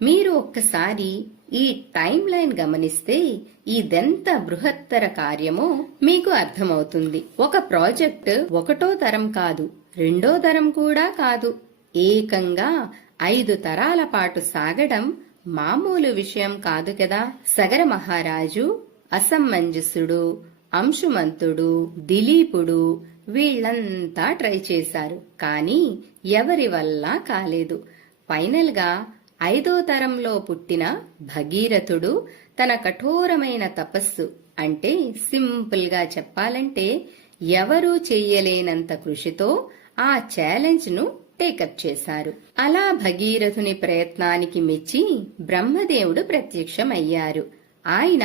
మీరు ఒక్కసారి ఈ టైం లైన్ గమనిస్తే ఇదెంత బృహత్తర కార్యమో మీకు అర్థమవుతుంది. ఒక ప్రాజెక్ట్ ఒకటో తరం కాదు, రెండో తరం కూడా కాదు, ఏకంగా 5 తరాల పాటు సాగడం మామూలు విషయం కాదు కదా. సగర మహారాజు, అసమంజసుడు, అంశుమంతుడు, దిలీపుడు వీళ్లంతా ట్రై చేశారు. కానీ ఎవరి వల్ల కాలేదు. ఫైనల్ గా 5వ తరంలో పుట్టిన భగీరథుడు తన కఠోరమైన తపస్సు, అంటే సింపుల్ గా చెప్పాలంటే ఎవరూ చెయ్యలేనంత కృషితో ఆ ఛాలెంజ్ ను టేకప్ చేశారు. అలా భగీరథుని ప్రయత్నానికి మెచ్చి బ్రహ్మదేవుడు ప్రత్యక్షమయ్యారు. ఆయన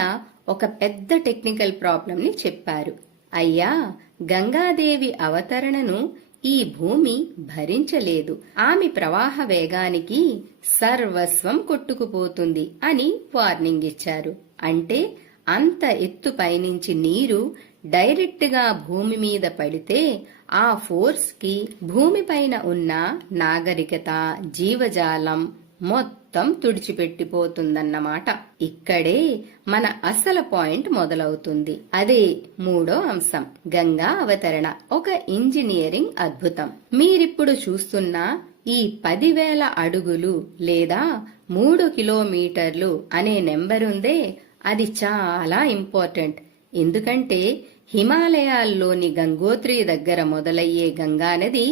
ఒక పెద్ద టెక్నికల్ ప్రాబ్లం ని చెప్పారు. అయ్యా, గంగాదేవి అవతరణను ఈ భూమి భరించలేదు. ఆమె ప్రవాహ వేగానికి సర్వస్వం కొట్టుకుపోతుంది అని వార్నింగ్ ఇచ్చారు. అంటే అంత ఎత్తు పైనుంచి నీరు డైరెక్ట్ గా భూమి మీద పడితే ఆ ఫోర్స్ కి భూమిపైన ఉన్న నాగరికత, జీవజాలం మొత్తం తుడిచిపెట్టిపోతుందన్నమాట. ఇక్కడే మన అసలు పాయింట్ మొదలవుతుంది. అదే 3వ అంశం, గంగా అవతరణ ఒక ఇంజనీరింగ్ అద్భుతం. మీరిప్పుడు చూస్తున్న ఈ 10,000 అడుగులు లేదా 3 కిలోమీటర్లు అనే నెంబరుందే, అది చాలా ఇంపార్టెంట్. ఎందుకంటే హిమాలయాల్లోని గంగోత్రి దగ్గర మొదలయ్యే గంగానది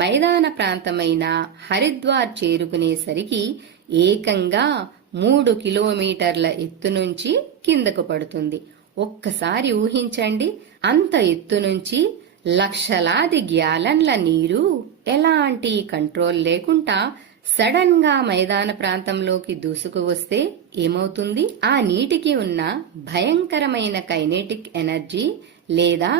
మైదాన ప్రాంతమైన హరిద్వార్ చేరుకునేసరికి ఏకంగా 3 కిలోమీటర్ల ఎత్తు నుంచి కిందకు పడుతుంది. ఒక్కసారి ఊహించండి, అంత ఎత్తు నుంచి లక్షలాది గ్యాలన్ల నీరు ఎలాంటి కంట్రోల్ లేకుండా సడన్ గా మైదాన ప్రాంతంలోకి దూసుకు వస్తే ఏమవుతుంది? ఆ నీటికి ఉన్న భయంకరమైన కైనెటిక్ ఎనర్జీ లేదా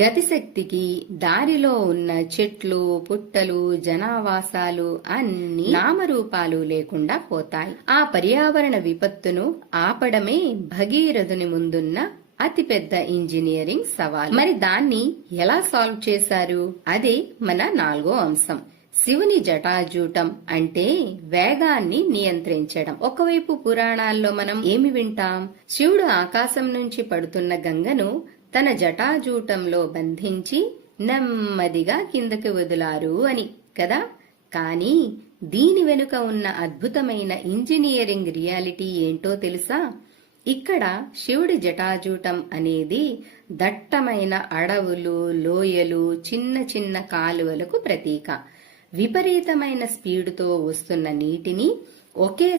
గతిశక్తికి దారిలో ఉన్న చెట్లు, పుట్టలు, జనావాసాలు అన్ని నామరూపాలు లేకుండా పోతాయి. ఆ పర్యావరణ విపత్తును ఆపడమే భగీరథుని ముందున్న అతిపెద్ద ఇంజనీరింగ్ సవాల్. మరి దాన్ని ఎలా సాల్వ్ చేశారు? అదే మన 4వ అంశం, శివుని జటాజూటం, అంటే వేగాన్ని నియంత్రించడం. ఒకవైపు పురాణాల్లో మనం ఏమి వింటాం? శివుడు ఆకాశం నుంచి పడుతున్న గంగను తన జటాజూటంలో బంధించి నెమ్మదిగా కిందకి వదిలారు అని కదా. కానీ దీని వెనుక ఉన్న అద్భుతమైన ఇంజనీరింగ్ రియాలిటీ ఏంటో తెలుసా? ఇక్కడ శివుడి జటాజూటం అనేది దట్టమైన అడవులు, లోయలు, చిన్న చిన్న కాలువలకు ప్రతీక. విపరీతమైన స్పీడుతో వస్తున్న నీటిని ఒకే